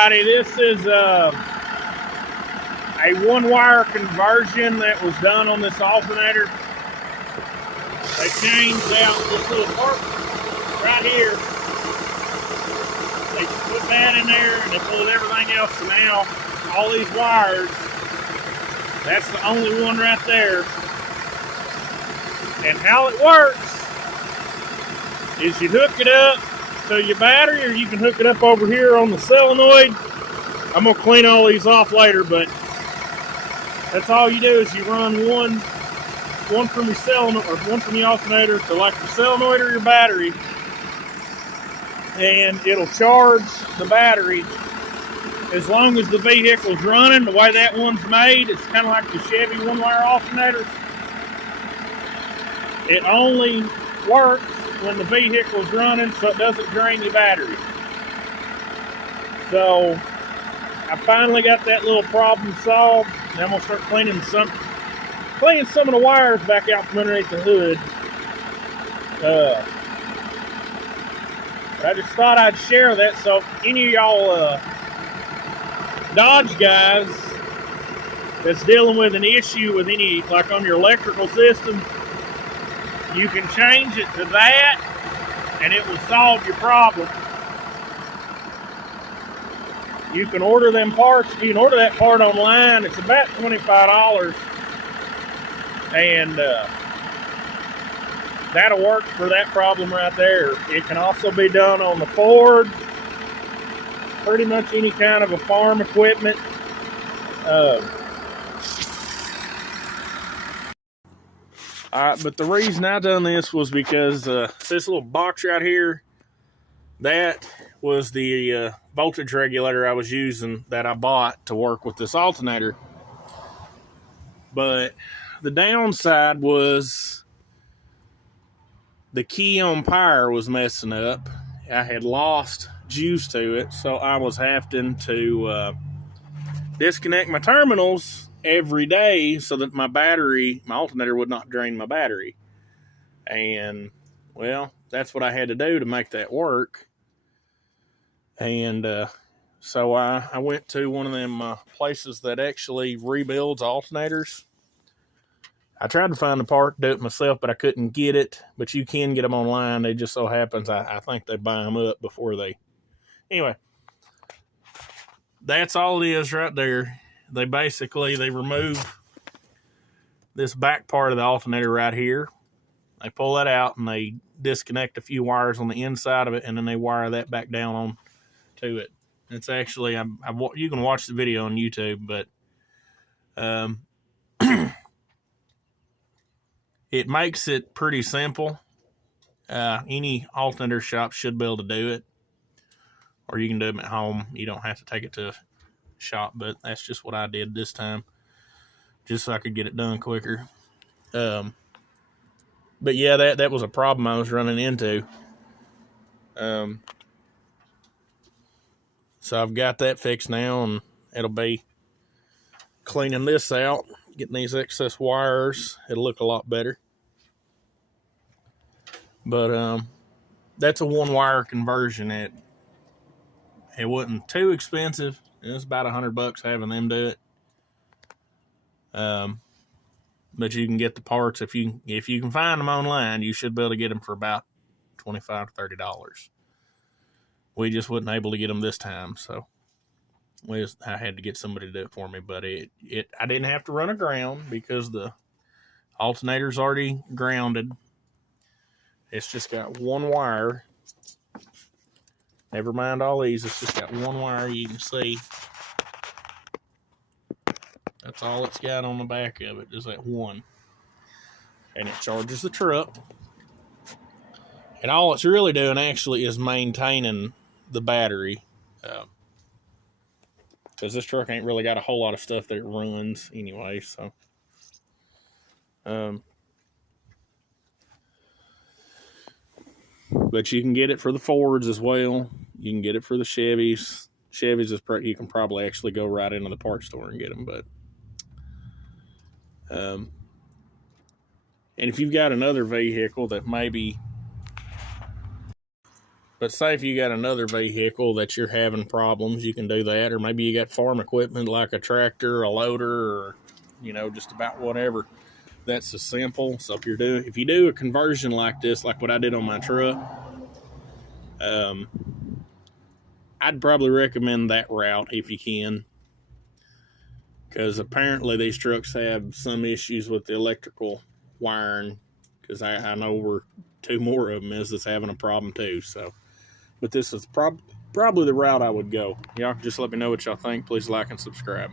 everybody. This is a one-wire conversion that was done on this alternator. They changed out this little part right here. They put that in there and they pulled everything else. So now all these wires, that's the only one right there. And how it works is you hook it up to your battery, or you can hook it up over here on the solenoid. I'm gonna clean all these off later, but that's all you do is you run one from your solenoid or one from the alternator to like your solenoid or your battery, and it'll charge the battery as long as the vehicle's running. The way that one's made, it's kind of like the Chevy one-wire alternator. It only works when the vehicle's running, so it doesn't drain your battery. So I finally got that little problem solved. Now I'm gonna start cleaning some of the wires back out from underneath the hood. But I just thought I'd share that, so if any of y'all Dodge guys that's dealing with an issue with any, like on your electrical system, you can change it to that and it will solve your problem. You can order them parts. You can order that part online. It's about $25, and that'll work for that problem right there. It can also be done on the Ford, pretty much any kind of a farm equipment. But the reason I done this was because this little box right here, that was the voltage regulator I was using that I bought to work with this alternator. But the downside was the key on power was messing up. I had lost juice to it, so I was having to disconnect my terminals every day so that my alternator would not drain my battery. And well, that's what I had to do to make that work. And so I went to one of them places that actually rebuilds alternators. I tried to find the part to do it myself, but I couldn't get it. But you can get them online. They just so happens, I think they buy them up before they... Anyway, that's all it is right there. They remove this back part of the alternator right here. They pull that out and they disconnect a few wires on the inside of it, and then they wire that back down on to it. It's actually, you can watch the video on YouTube, but it makes it pretty simple. Any alternator shop should be able to do it, or you can do them at home. You don't have to take it to a shop, but that's just what I did this time, just so I could get it done quicker. But yeah, that was a problem I was running into. So I've got that fixed now, and it'll be cleaning this out, getting these excess wires. It'll look a lot better. But that's a one-wire conversion. It wasn't too expensive. It was about $100 having them do it. But you can get the parts if you can find them online. You should be able to get them for about $25 to $30. We just wasn't able to get them this time, so I had to get somebody to do it for me. But I didn't have to run a ground because the alternator's already grounded. It's just got one wire. Never mind all these. It's just got one wire. You can see that's all it's got on the back of it, is that one. And it charges the truck. And all it's really doing actually is maintaining the battery. Because this truck ain't really got a whole lot of stuff that it runs anyway. So, but you can get it for the Fords as well. You can get it for the Chevys. Chevys is you can probably actually go right into the parts store and get them. But and if you've got another vehicle that maybe But say if you got another vehicle that you're having problems, you can do that. Or maybe you got farm equipment like a tractor, a loader, or, you know, just about whatever. That's as simple. So if you do a conversion like this, like what I did on my truck, I'd probably recommend that route if you can. Because apparently these trucks have some issues with the electrical wiring. Because I know we're 2 more of them that's having a problem too. So, but this is probably the route I would go. Y'all just let me know what y'all think. Please like and subscribe.